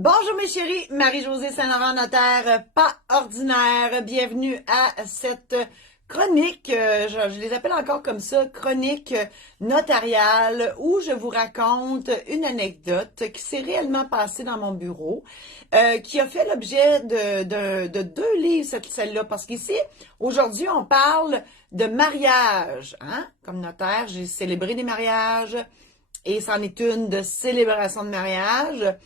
Bonjour mes chéris, Marie-Josée Saint-Laurent, notaire pas ordinaire. Bienvenue à cette chronique, je les appelle encore comme ça, chronique notariale, où je vous raconte une anecdote qui s'est réellement passée dans mon bureau, qui a fait l'objet de deux livres, celle-là, parce qu'ici, aujourd'hui, on parle de mariage, hein? Comme notaire, j'ai célébré des mariages, et c'en est une de célébration de mariage.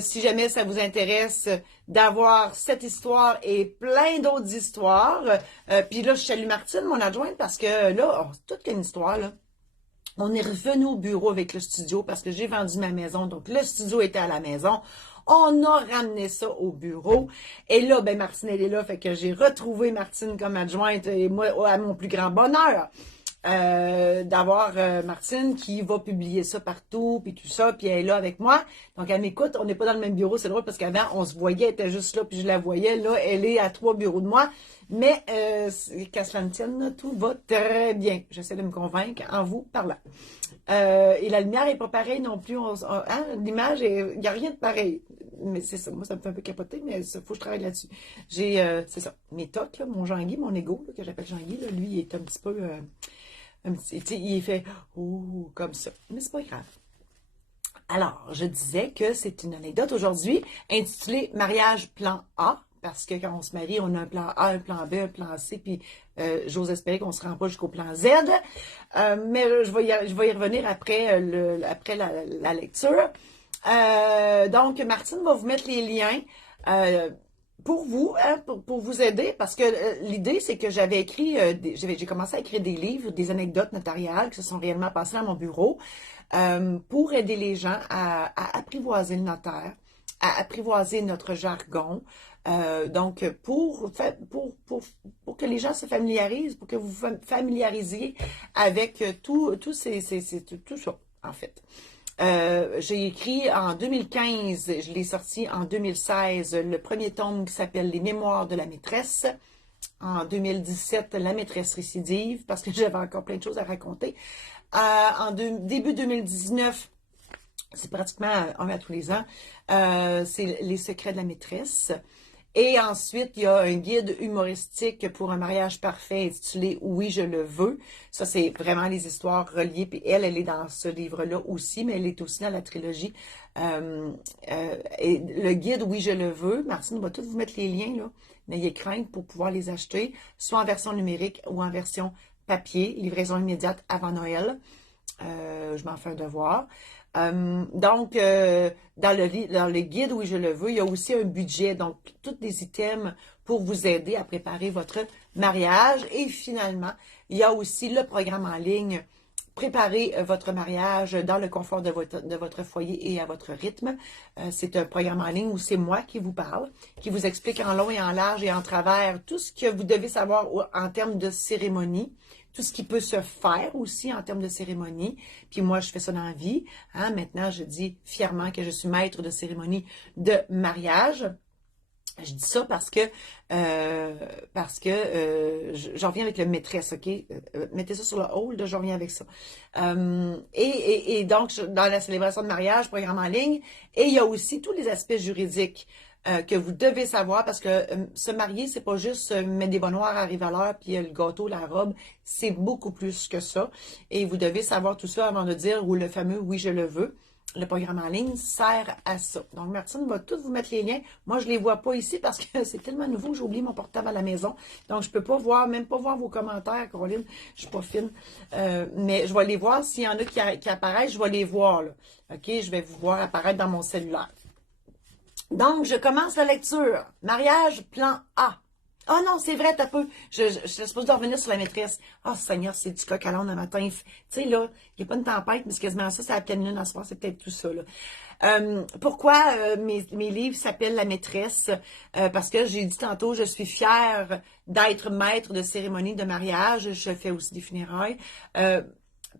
Si jamais ça vous intéresse d'avoir cette histoire et plein d'autres histoires. Puis là, je salue Martine, mon adjointe, parce que là, c'est toute une histoire, là. On est revenu au bureau avec le studio parce que j'ai vendu ma maison. Donc, le studio était à la maison. On a ramené ça au bureau. Et là, ben, Martine, elle est là. Fait que j'ai retrouvé Martine comme adjointe et moi, à mon plus grand bonheur. D'avoir Martine qui va publier ça partout, puis tout ça, puis elle est là avec moi. Donc, elle m'écoute. On n'est pas dans le même bureau, c'est drôle, parce qu'avant, on se voyait, elle était juste là, puis je la voyais. Là, elle est à 3 bureaux de moi. Mais, qu'à cela ne tienne, là, tout va très bien. J'essaie de me convaincre en vous parlant. Et la lumière n'est pas pareille non plus. Hein, l'image, il n'y a rien de pareil. Mais c'est ça, moi, ça me fait un peu capoter, mais il faut que je travaille là-dessus. C'est ça, mes tocs, là, mon Jean-Guy, mon ego, là, que j'appelle Jean-Guy, là, lui, il est un petit peu... il fait oh comme ça. Mais c'est pas grave. Alors, je disais que c'est une anecdote aujourd'hui intitulée Mariage plan A, parce que quand on se marie, on a un plan A, un plan B, un plan C, puis j'ose espérer qu'on ne se rend pas jusqu'au plan Z. Mais je vais y revenir après, après la lecture. Donc, Martine va vous mettre les liens. Pour vous, hein, pour vous aider, parce que l'idée, c'est que j'avais écrit, j'ai commencé à écrire des livres, des anecdotes notariales qui se sont réellement passées dans mon bureau, pour aider les gens à apprivoiser le notaire, à apprivoiser notre jargon. Donc, pour que les gens se familiarisent, pour que vous vous familiarisiez avec tout ça, en fait. J'ai écrit en 2015, je l'ai sorti en 2016, le premier tome qui s'appelle Les Mémoires de la maîtresse. En 2017, La maîtresse récidive, parce que j'avais encore plein de choses à raconter. Début 2019, c'est pratiquement un à tous les ans, c'est Les secrets de la maîtresse. Et ensuite, il y a un guide humoristique pour un mariage parfait intitulé Oui, je le veux. Ça, c'est vraiment les histoires reliées. Puis elle est dans ce livre-là aussi, mais elle est aussi dans la trilogie. Et le guide Oui, je le veux, Martine va tout vous mettre les liens, là. N'ayez crainte pour pouvoir les acheter, soit en version numérique ou en version papier, livraison immédiate avant Noël. Je m'en fais un devoir. Donc, dans le guide Oui, je le veux, il y a aussi un budget, donc tous des items pour vous aider à préparer votre mariage. Et finalement, il y a aussi le programme en ligne Préparez votre mariage dans le confort de votre foyer et à votre rythme. C'est un programme en ligne où c'est moi qui vous parle, qui vous explique en long et en large et en travers tout ce que vous devez savoir en termes de cérémonie, tout ce qui peut se faire aussi en termes de cérémonie. Puis moi, je fais ça dans la vie. Hein? Maintenant, je dis fièrement que je suis maître de cérémonie de mariage. Je dis ça j'en reviens avec le maîtresse, OK? Mettez ça sur le hold, j'en reviens avec ça. Et donc, dans la célébration de mariage, programme en ligne, et il y a aussi tous les aspects juridiques que vous devez savoir, parce que se marier, c'est pas juste mettre des bas noirs, arriver à l'heure, puis le gâteau, la robe, c'est beaucoup plus que ça. Et vous devez savoir tout ça avant de dire, ou le fameux « oui, je le veux ». Le programme en ligne sert à ça. Donc, Martine va tout vous mettre les liens. Moi, je ne les vois pas ici parce que c'est tellement nouveau que j'ai oublié mon portable à la maison. Donc, je ne peux pas voir, même pas voir vos commentaires, Caroline. Je ne suis pas fine. Mais je vais les voir. S'il y en a qui apparaissent, je vais les voir, là. OK? Je vais vous voir apparaître dans mon cellulaire. Donc, je commence la lecture. Mariage, plan A. Ah non, c'est vrai, t'as peu. Je suis supposée de revenir sur la maîtresse. Ah, Seigneur, c'est du coq à l'âne le matin. Tu sais, là, il n'y a pas de tempête, mais c'est quasiment ça, c'est la pleine lune à soir, c'est peut-être tout ça, là. Pourquoi mes livres s'appellent La maîtresse? Parce que j'ai dit tantôt, je suis fière d'être maître de cérémonie de mariage. Je fais aussi des funérailles.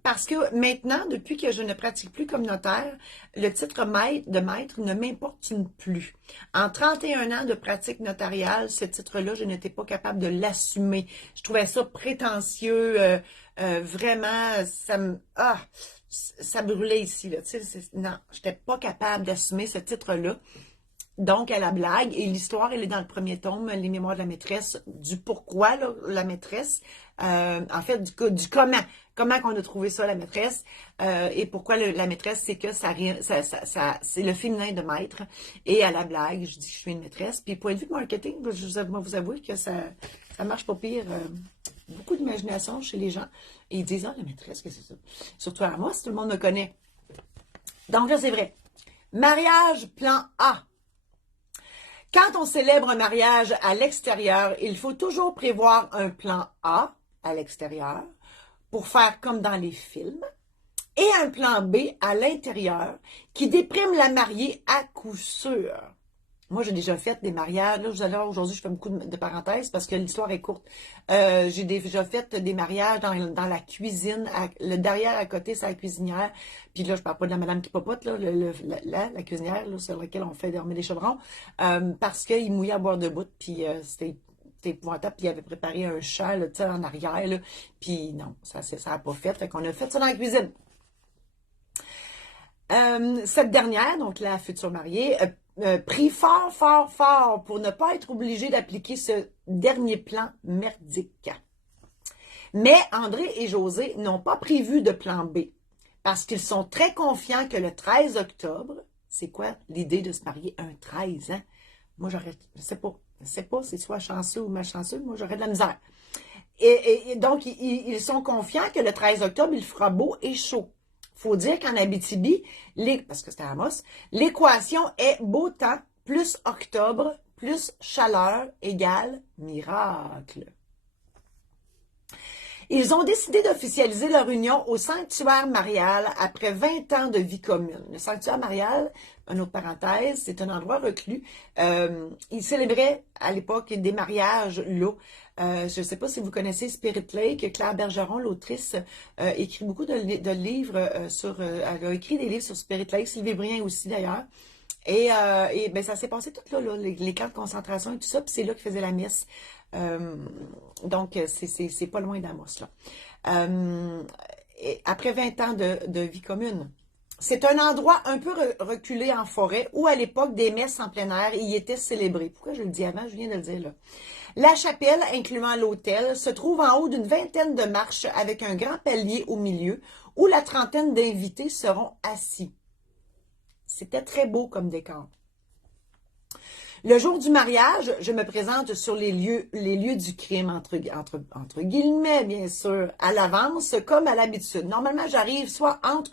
Parce que maintenant, depuis que je ne pratique plus comme notaire, le titre de maître ne m'importe plus. En 31 ans de pratique notariale, ce titre-là, je n'étais pas capable de l'assumer. Je trouvais ça prétentieux, vraiment, ça brûlait ici, là. Tu sais, non, je n'étais pas capable d'assumer ce titre-là. Donc, à la blague, et l'histoire, elle est dans le premier tome, Les Mémoires de la maîtresse, du pourquoi là, la maîtresse, en fait, du comment qu'on a trouvé ça, la maîtresse, et pourquoi la maîtresse, c'est que c'est le féminin de maître, et à la blague, je dis que je suis une maîtresse, puis point de vue de marketing, je vais vous avouer que ça marche pas pire, beaucoup d'imagination chez les gens, et ils disent, ah, la maîtresse, qu'est-ce que c'est ça? Surtout à moi, si tout le monde me connaît. Donc là, c'est vrai. Mariage plan A. Quand on célèbre un mariage à l'extérieur, il faut toujours prévoir un plan A à l'extérieur pour faire comme dans les films et un plan B à l'intérieur qui déprime la mariée à coup sûr. Moi, j'ai déjà fait des mariages. Là, vous allez voir, aujourd'hui, je fais beaucoup de parenthèses parce que l'histoire est courte. J'ai déjà fait des mariages dans la cuisine. Le derrière à côté, c'est la cuisinière. Puis là, je parle pas de la madame qui popote, là, la cuisinière là, sur laquelle on fait dormir les chevrons. Parce qu'il mouillait à boire de bout. Puis c'était épouvantable. Puis il avait préparé un chat là, en arrière. Là, puis non, ça n'a pas fait. Fait qu'on a fait ça dans la cuisine. Cette dernière, donc la future mariée, prie fort, fort, fort pour ne pas être obligé d'appliquer ce dernier plan merdique. Mais André et José n'ont pas prévu de plan B parce qu'ils sont très confiants que le 13 octobre, c'est quoi l'idée de se marier un 13, hein? Moi, je sais pas, c'est soit chanceux ou malchanceux, moi, j'aurais de la misère. Et donc, ils sont confiants que le 13 octobre, il fera beau et chaud. Faut dire qu'en Abitibi, parce que c'était à Amos, l'équation est beau temps plus octobre plus chaleur égale miracle. Ils ont décidé d'officialiser leur union au sanctuaire marial après 20 ans de vie commune. Le sanctuaire marial, une autre parenthèse, c'est un endroit reclus. Ils célébraient à l'époque des mariages là. Je ne sais pas si vous connaissez Spirit Lake. Claire Bergeron, l'autrice, écrit beaucoup de livres elle a écrit des livres sur Spirit Lake. Sylvie Brien aussi d'ailleurs. Et ben, ça s'est passé tout là, les camps de concentration et tout ça, puis c'est là qu'ils faisaient la messe. Donc, c'est pas loin d'Amos, là. Après 20 ans de vie commune. C'est un endroit un peu reculé en forêt où, à l'époque, des messes en plein air y étaient célébrées. Pourquoi je le dis avant? Je viens de le dire, là. La chapelle, incluant l'autel, se trouve en haut d'une vingtaine de marches avec un grand palier au milieu où la trentaine d'invités seront assis. C'était très beau comme décor. Le jour du mariage, je me présente sur les lieux du crime, entre guillemets, bien sûr, à l'avance, comme à l'habitude. Normalement, j'arrive soit entre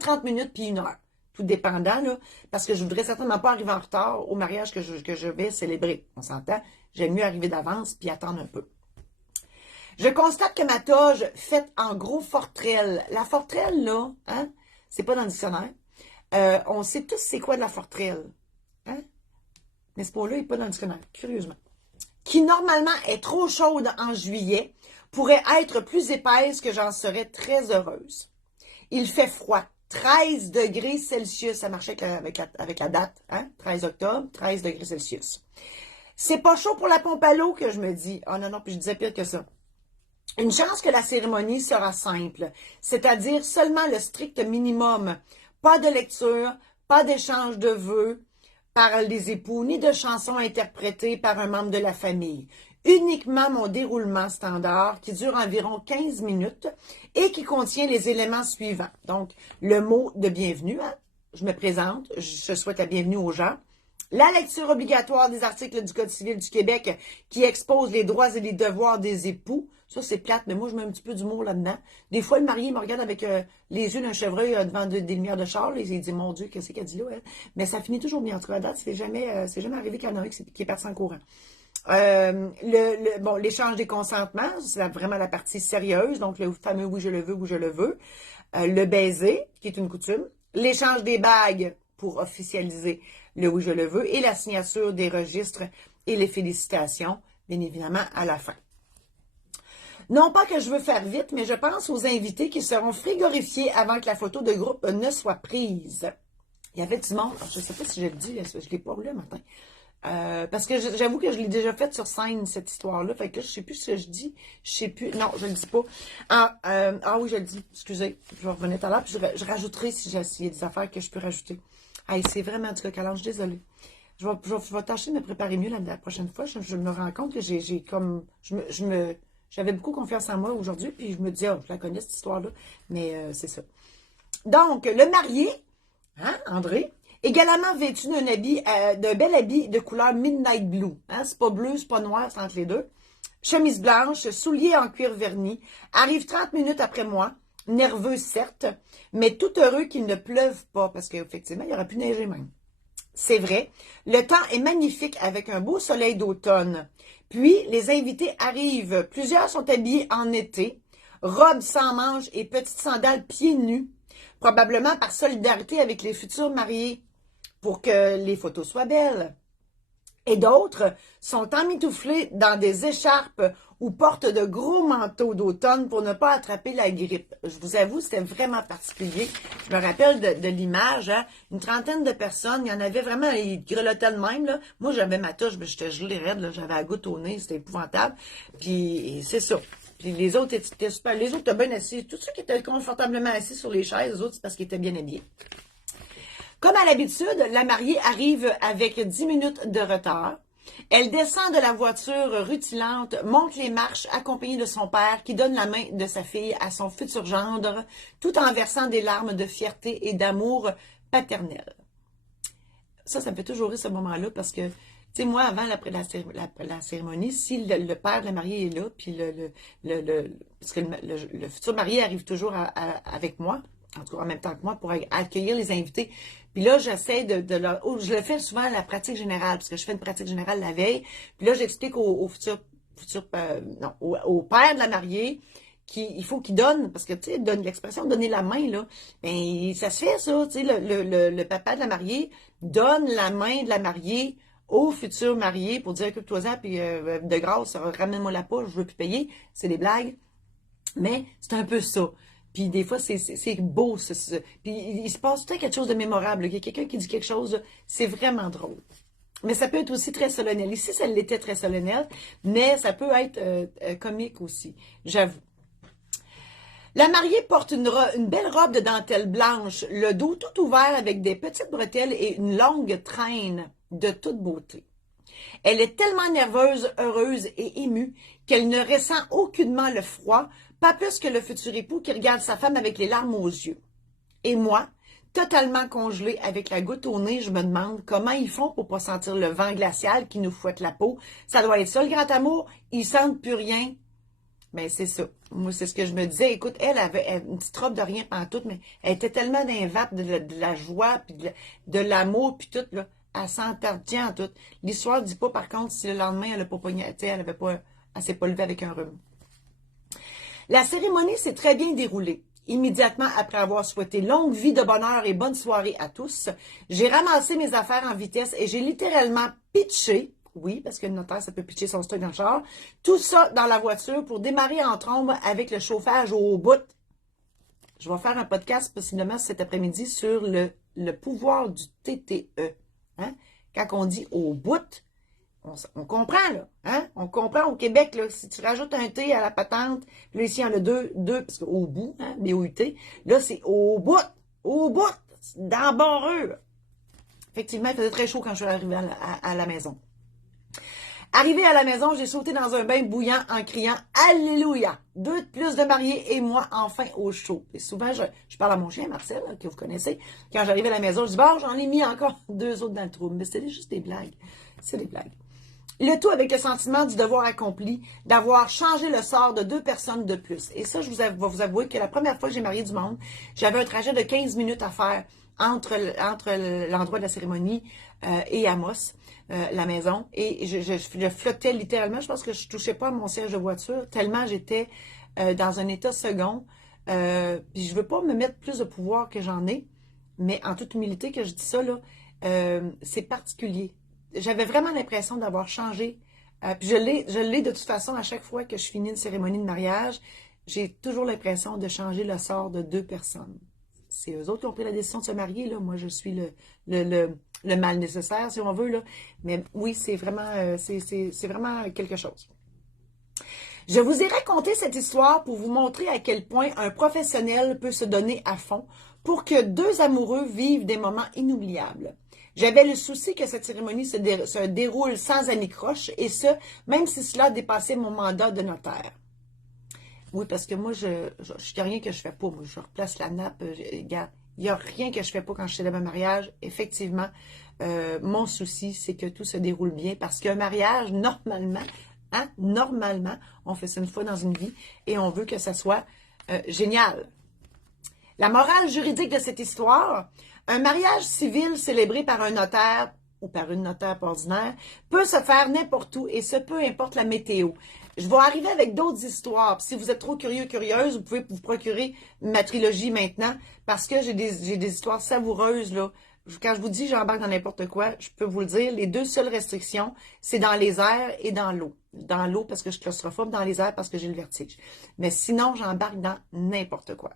30 minutes puis 1 heure, tout dépendant, là, parce que je voudrais certainement pas arriver en retard au mariage que je vais célébrer. On s'entend? J'aime mieux arriver d'avance puis attendre un peu. Je constate que ma toge faite en gros forterelle. La forterelle, là, hein, c'est pas dans le dictionnaire. On sait tous c'est quoi de la forterelle. Hein? Mais ce mot-là n'est pas dans le dictionnaire, curieusement. Qui normalement est trop chaude en juillet, pourrait être plus épaisse que j'en serais très heureuse. Il fait froid, 13 degrés Celsius, ça marchait avec la date, hein? 13 octobre, 13 degrés Celsius. C'est pas chaud pour la pompe à l'eau que je me dis. Oh non, puis je disais pire que ça. Une chance que la cérémonie sera simple, c'est-à-dire seulement le strict minimum. Pas de lecture, pas d'échange de vœux par les époux, ni de chansons interprétées par un membre de la famille. Uniquement mon déroulement standard qui dure environ 15 minutes et qui contient les éléments suivants. Donc, le mot de bienvenue, hein? Je me présente, je souhaite la bienvenue aux gens. La lecture obligatoire des articles du Code civil du Québec qui expose les droits et les devoirs des époux. Ça, c'est plate, mais moi, je mets un petit peu d'humour là-dedans. Des fois, le marié me regarde avec les yeux d'un chevreuil devant des lumières de char. Et il dit, mon Dieu, qu'est-ce qu'elle dit là? Elle? Mais ça finit toujours bien. En tout cas, à date, c'est jamais arrivé qu'il y en a un qui est parti en courant. Bon, l'échange des consentements, c'est vraiment la partie sérieuse. Donc, le fameux oui, je le veux, oui, je le veux. Le baiser, qui est une coutume. L'échange des bagues pour officialiser le oui, je le veux. Et la signature des registres et les félicitations, bien évidemment, à la fin. Non pas que je veux faire vite, mais je pense aux invités qui seront frigorifiés avant que la photo de groupe ne soit prise. Il y avait du monde, je ne sais pas si je le dis, je ne l'ai pas lu le matin. Parce que j'avoue que je l'ai déjà faite sur scène, cette histoire-là. Fait que là, je ne sais plus ce que je dis. Je sais plus. Non, je ne le dis pas. Ah oui, je le dis. Excusez, je vais revenir tout à l'heure. Puis je rajouterai s'il y a des affaires que je peux rajouter. Hey, c'est vraiment du coq à l'âne, je suis désolée. Je vais tâcher de me préparer mieux la prochaine fois. Je me rends compte que j'ai comme... j'avais beaucoup confiance en moi aujourd'hui, puis je me disais, oh, je la connais cette histoire-là, mais c'est ça. Donc, le marié, hein, André, également vêtu d'un bel habit de couleur Midnight Blue. Hein, c'est pas bleu, c'est pas noir, c'est entre les deux. Chemise blanche, souliers en cuir verni, arrive 30 minutes après moi, nerveux certes, mais tout heureux qu'il ne pleuve pas, parce qu'effectivement, il aurait pu neiger même. C'est vrai, le temps est magnifique avec un beau soleil d'automne. Puis, les invités arrivent. Plusieurs sont habillés en été, robes sans manches et petites sandales pieds nus, probablement par solidarité avec les futurs mariés, pour que les photos soient belles. Et d'autres sont emmitouflés dans des écharpes ou portent de gros manteaux d'automne pour ne pas attraper la grippe. Je vous avoue, c'était vraiment particulier. Je me rappelle de l'image, hein? Une trentaine de personnes, il y en avait vraiment, ils grelottaient de même. Là. Moi, j'avais ma touche, j'étais gelée raide, j'avais la goutte au nez, c'était épouvantable. Puis c'est ça. Puis les autres étaient super. Les autres étaient bien assis. Tous ceux qui étaient confortablement assis sur les chaises, les autres, c'est parce qu'ils étaient bien habillés. Comme à l'habitude, la mariée arrive avec 10 minutes de retard. Elle descend de la voiture rutilante, monte les marches accompagnée de son père qui donne la main de sa fille à son futur gendre, tout en versant des larmes de fierté et d'amour paternel. Ça me fait toujours rire ce moment-là parce que, tu sais, moi, avant la cérémonie, si le père de la mariée est là, puis parce que le futur marié arrive toujours avec moi, en tout cas en même temps que moi, pour accueillir les invités. Puis là, j'essaie de leur... je le fais souvent à la pratique générale, parce que je fais une pratique générale la veille. Puis là, j'explique au père de la mariée il faut qu'il donne, parce que, tu sais, donne l'expression, donner la main, là. Ben, ça se fait, ça, tu sais, le papa de la mariée donne la main de la mariée au futur marié pour dire, occupe-toi-en, puis de grâce, ramène-moi la poche, je veux plus payer. C'est des blagues. Mais c'est un peu ça. Puis des fois, c'est beau. Puis il se passe tout quelque chose de mémorable. Il y a quelqu'un qui dit quelque chose, c'est vraiment drôle. Mais ça peut être aussi très solennel. Ici, ça l'était très solennel, mais ça peut être comique aussi, j'avoue. La mariée porte une belle robe de dentelle blanche, le dos tout ouvert avec des petites bretelles et une longue traîne de toute beauté. Elle est tellement nerveuse, heureuse et émue qu'elle ne ressent aucunement le froid, pas plus que le futur époux qui regarde sa femme avec les larmes aux yeux. Et moi, totalement congelée avec la goutte au nez, je me demande comment ils font pour pas sentir le vent glacial qui nous fouette la peau. Ça doit être ça le grand amour, ils sentent plus rien. Ben c'est ça. Moi, c'est ce que je me disais. Écoute, elle avait une petite robe de rien pantoute, mais elle était tellement dans les vapes de la joie, puis de l'amour, puis tout, là. Elle s'entendait en tout. L'histoire ne dit pas, par contre, si le lendemain, elle n'a pas pogné, elle s'est pas levée avec un rhume. La cérémonie s'est très bien déroulée. Immédiatement après avoir souhaité longue vie de bonheur et bonne soirée à tous, j'ai ramassé mes affaires en vitesse et j'ai littéralement pitché, oui, parce que le notaire, ça peut pitcher son stock dans le char, tout ça dans la voiture pour démarrer en trombe avec le chauffage au bout. Je vais faire un podcast possiblement cet après-midi sur le pouvoir du TTE. Hein? Quand on dit au bout, on comprend, là. Hein? On comprend au Québec, là, si tu rajoutes un T à la patente, puis là, ici, il y en a deux, parce qu'au bout, hein, B-O-U-T, là, c'est au bout, dans Barreux. Effectivement, il faisait très chaud quand je suis arrivée à la maison. Arrivée à la maison, j'ai sauté dans un bain bouillant en criant « Alléluia !» 2 de plus de mariés et moi enfin au chaud. Et souvent, je parle à mon chien, Marcel, là, que vous connaissez. Quand j'arrive à la maison, je dis « Bon, j'en ai mis encore 2 autres dans le trou. » Mais c'était juste des blagues. C'est des blagues. Le tout avec le sentiment du devoir accompli, d'avoir changé le sort de 2 personnes de plus. Et ça, je vais vous avouer que la première fois que j'ai marié du monde, j'avais un trajet de 15 minutes à faire entre l'endroit de la cérémonie et Amos, la maison. Et je flottais littéralement. Je pense que je ne touchais pas à mon siège de voiture, tellement j'étais dans un état second. Puis je ne veux pas me mettre plus de pouvoir que j'en ai, mais en toute humilité que je dis ça, là, c'est particulier. J'avais vraiment l'impression d'avoir changé. Puis je l'ai de toute façon à chaque fois que je finis une cérémonie de mariage. J'ai toujours l'impression de changer le sort de 2 personnes. C'est eux autres qui ont pris la décision de se marier. Là. Moi, je suis le mal nécessaire, si on veut. Là. Mais oui, c'est vraiment quelque chose. Je vous ai raconté cette histoire pour vous montrer à quel point un professionnel peut se donner à fond pour que deux amoureux vivent des moments inoubliables. J'avais le souci que cette cérémonie se déroule sans anicroche, et ce, même si cela dépassait mon mandat de notaire. Oui, parce que moi, je n'y a rien que je fais pas. Moi, je replace la nappe. Regarde, il n'y a rien que je fais pas quand je célèbre un mariage. Effectivement, mon souci, c'est que tout se déroule bien, parce qu'un mariage, normalement, normalement, on fait ça une fois dans une vie, et on veut que ça soit génial. La morale juridique de cette histoire: un mariage civil célébré par un notaire ou par une notaire ordinaire peut se faire n'importe où, et ce, peu importe la météo. Je vais arriver avec d'autres histoires. Puis si vous êtes trop curieux, curieuse, vous pouvez vous procurer ma trilogie maintenant, parce que j'ai des histoires savoureuses, là. Quand je vous dis j'embarque dans n'importe quoi, je peux vous le dire, les deux seules restrictions, c'est dans les airs et dans l'eau. Dans l'eau parce que je suis claustrophobe, dans les airs parce que j'ai le vertige. Mais sinon, j'embarque dans n'importe quoi.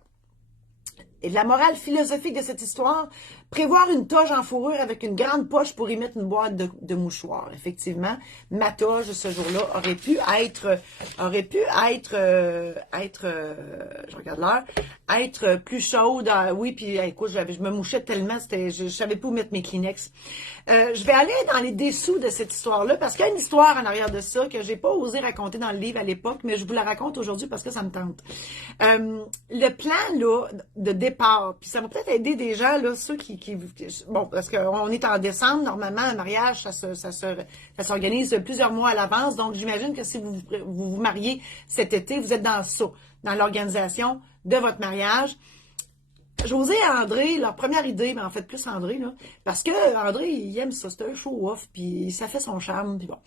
Et la morale philosophique de cette histoire: prévoir une toge en fourrure avec une grande poche pour y mettre une boîte de mouchoirs. Effectivement, ma toge ce jour-là aurait pu être, je regarde l'heure, être plus chaude. Oui, puis écoute, je me mouchais tellement, je savais pas où mettre mes Kleenex. Je vais aller dans les dessous de cette histoire-là, parce qu'il y a une histoire en arrière de ça que j'ai pas osé raconter dans le livre à l'époque, mais je vous la raconte aujourd'hui parce que ça me tente. Le plan là de départ, puis ça va peut-être aider des gens là, ceux bon, parce qu'on est en décembre, normalement un mariage ça s'organise plusieurs mois à l'avance, donc j'imagine que si vous mariez cet été, vous êtes dans ça, dans l'organisation de votre mariage. José et André, leur première idée, mais en fait plus André, là, parce que André, il aime ça, c'est un show-off, puis ça fait son charme, puis bon.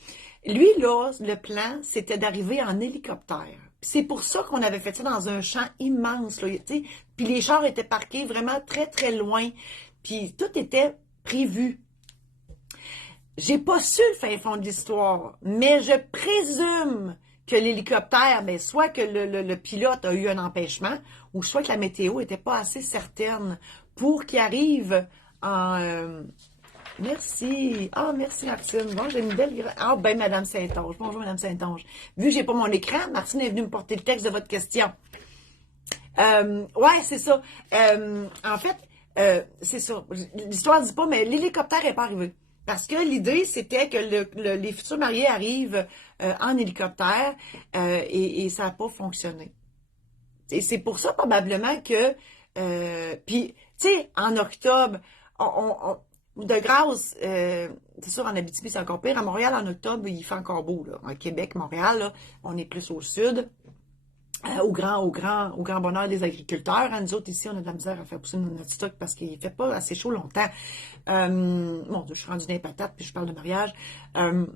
Lui, là, le plan, c'était d'arriver en hélicoptère. C'est pour ça qu'on avait fait ça dans un champ immense, là, tu sais, puis les chars étaient parqués vraiment très, très loin, puis tout était prévu. J'ai pas su le fin fond de l'histoire, mais je présume que l'hélicoptère, ben, soit que le pilote a eu un empêchement, ou soit que la météo n'était pas assez certaine pour qu'il arrive en... Merci. Ah, merci, Martine. Bon, j'ai une belle... Ah, ben, Madame Saint-Onge. Bonjour, Madame Saint-Onge. Vu que j'ai pas mon écran, Martine est venue me porter le texte de votre question. Ouais, c'est ça. En fait, c'est ça. L'histoire dit pas, mais l'hélicoptère n'est pas arrivé. Parce que l'idée, c'était que les futurs mariés arrivent en hélicoptère et ça n'a pas fonctionné. Et c'est pour ça, probablement, que... puis, tu sais, en octobre, de grâce, c'est sûr, en Abitibi, c'est encore pire. À Montréal, en octobre, il fait encore beau, là. En Québec, Montréal, là, on est plus au sud. Au grand bonheur des agriculteurs. Nous autres, ici, on a de la misère à faire pousser notre stock parce qu'il ne fait pas assez chaud longtemps. Bon, je suis rendue dans les patates, puis je parle de mariage.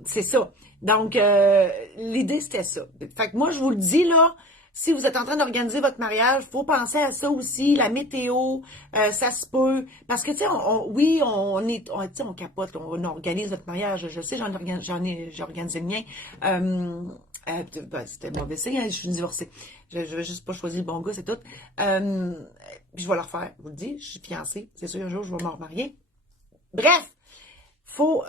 C'est ça. Donc, l'idée, c'était ça. Fait que moi, je vous le dis, là, si vous êtes en train d'organiser votre mariage, il faut penser à ça aussi, la météo, ça se peut. Parce que, tu sais, oui, on capote, on organise notre mariage. Je sais, j'ai organisé le mien. Ben, c'était mauvais signe, hein, je suis divorcée. Je vais juste pas choisir le bon gars, c'est tout. Puis je vais le refaire, je vous le dis, je suis fiancée. C'est sûr, un jour, je vais me remarier. Bref, faut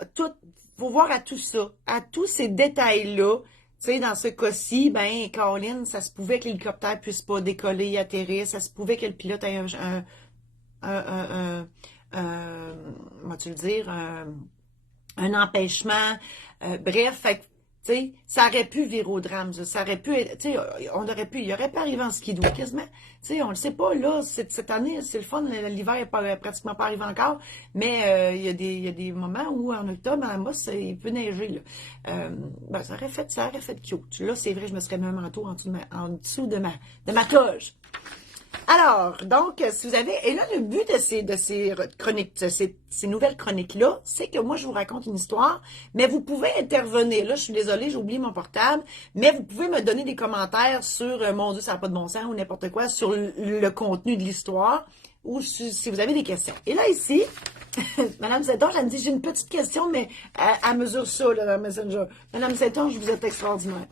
voir à tout ça, à tous ces détails-là. Tu sais, dans ce cas-ci, ben, Caroline, ça se pouvait que l'hélicoptère puisse pas décoller et atterrir, ça se pouvait que le pilote ait comment tu le dire, un empêchement. Bref, fait que, tu sais, ça aurait pu virer au drame, ça aurait pu être, tu sais, il aurait pu arriver en skidoo, quasiment. Tu sais, on le sait pas, là, cette année, c'est le fun, l'hiver n'est pratiquement pas arrivé encore, mais il y a des moments où, en octobre, en Moss, il peut neiger, là. Ben, ça aurait fait cute. Là, c'est vrai, je me serais mis un manteau en dessous de ma toge. Alors, donc, si vous avez... Et là, le but de ces chroniques, ces nouvelles chroniques-là, c'est que moi, je vous raconte une histoire, mais vous pouvez intervenir. Là, je suis désolée, j'ai oublié mon portable, mais vous pouvez me donner des commentaires sur mon Dieu, ça n'a pas de bon sens, ou n'importe quoi, sur le contenu de l'histoire, ou si vous avez des questions. Et là, ici, Madame Saint-Onge, elle me dit, j'ai une petite question, mais elle mesure ça, là, dans Messenger. Madame Saint-Onge, vous êtes extraordinaire.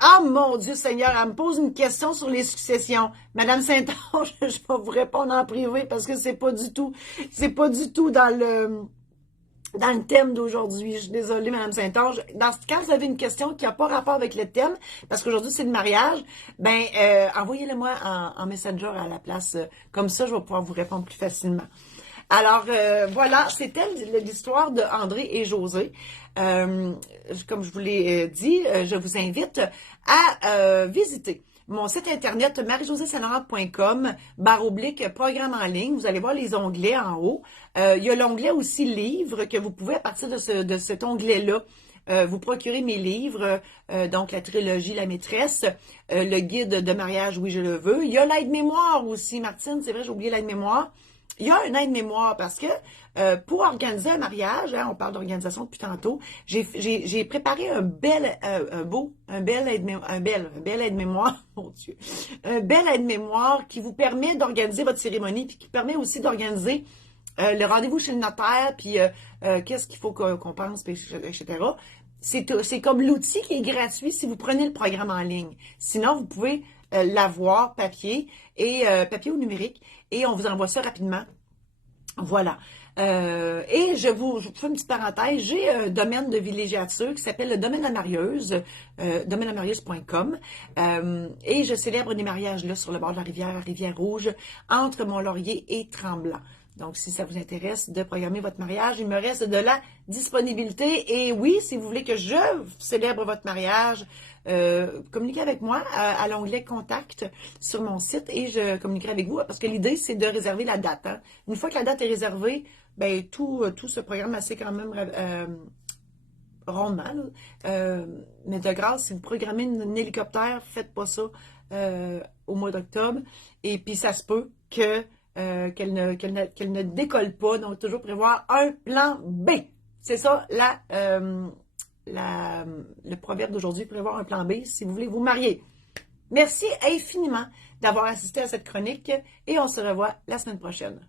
Ah, mon Dieu Seigneur, elle me pose une question sur les successions. Madame Saint-Onge, je vais vous répondre en privé parce que c'est pas du tout dans dans le thème d'aujourd'hui. Je suis désolée, Madame Saint-Onge. Quand vous avez une question qui n'a pas rapport avec le thème, parce qu'aujourd'hui c'est le mariage, ben envoyez-le-moi en Messenger à la place. Comme ça, je vais pouvoir vous répondre plus facilement. Alors, voilà, c'était l'histoire de André et José. Comme je vous l'ai dit, je vous invite à visiter mon site internet marie-josée-saint-laurent.com/, programme en ligne. Vous allez voir les onglets en haut. Il y a l'onglet aussi livres que vous pouvez, à partir de cet onglet-là, vous procurer mes livres, donc la trilogie La Maîtresse, le guide de mariage Oui je le veux. Il y a l'aide-mémoire aussi, Martine, c'est vrai, j'ai oublié l'aide-mémoire. Il y a un aide-mémoire parce que pour organiser un mariage, hein, on parle d'organisation depuis tantôt, j'ai préparé un bel aide-mémoire, mon Dieu, un bel aide-mémoire qui vous permet d'organiser votre cérémonie puis qui permet aussi d'organiser le rendez-vous chez le notaire, puis qu'est-ce qu'il faut qu'on pense, etc. C'est comme l'outil qui est gratuit si vous prenez le programme en ligne. Sinon, vous pouvez l'avoir papier ou numérique, et on vous envoie ça rapidement. Voilà. Et je vous fais une petite parenthèse. J'ai un domaine de villégiature qui s'appelle le Domaine La Marieuse, domainelamarieuses.com. Et je célèbre des mariages là sur le bord de la rivière, à Rivière-Rouge, entre Mont-Laurier et Tremblant. Donc, si ça vous intéresse de programmer votre mariage, il me reste de la disponibilité. Et oui, si vous voulez que je célèbre votre mariage, communiquez avec moi à l'onglet Contact sur mon site et je communiquerai avec vous parce que l'idée, c'est de réserver la date. Hein. Une fois que la date est réservée, ben, tout ce programme assez quand même rondement. Mais de grâce, si vous programmez un hélicoptère, faites pas ça au mois d'octobre. Et puis, ça se peut que qu'elle ne décolle pas. Donc, toujours prévoir un plan B. C'est ça, le proverbe d'aujourd'hui, prévoir un plan B si vous voulez vous marier. Merci infiniment d'avoir assisté à cette chronique et on se revoit la semaine prochaine.